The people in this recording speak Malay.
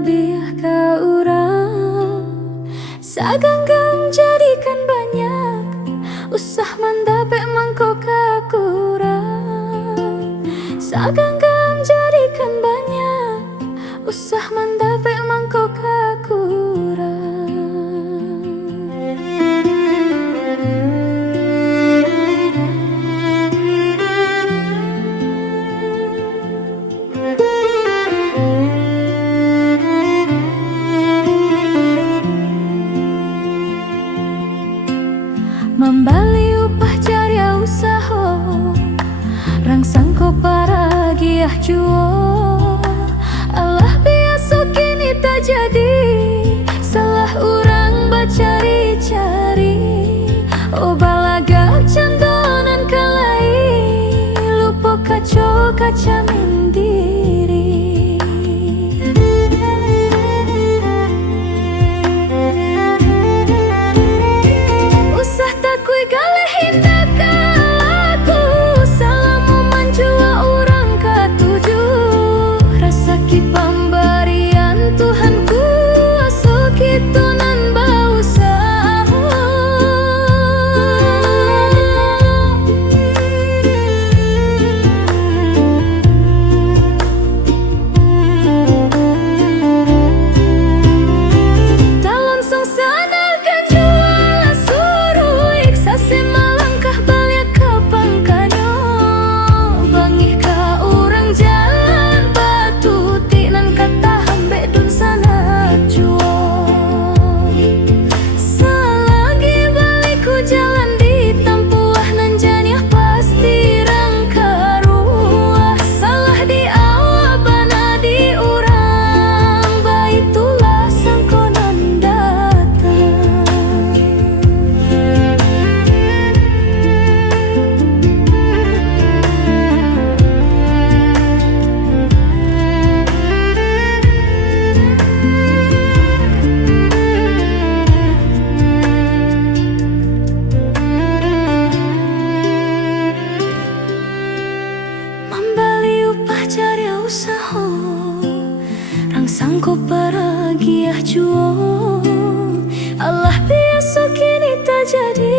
biar ka urang saganggam jadikan banyak usah mandapek mangko ka kurang saganggam jadikan banyak usah mandapek mangko ka kurang. Membali upah carya usaha rangsang ko para giah juo Allah biasa kini tak jadi salah orang bacari-cari oh balaga candonan kalai lupa kaco kaca mendiri usah takui galehin aku salamu manjua orang katuju rasaki pemberian Tuhanku asal gitu nan bausaha talon sang sana kan jual suruh iksa semalangkah balik ke pangkanyo bangih ka orang jalan batu tinan kata hambek dun sana juo selagi balikku jalan di tampuah nan janiah pasti rangka ruah salah di awal bana di urang baitulah sangkonan datang. Membali upah carya usaha rangsang ko para giah juo Allah biasa kini tak jadi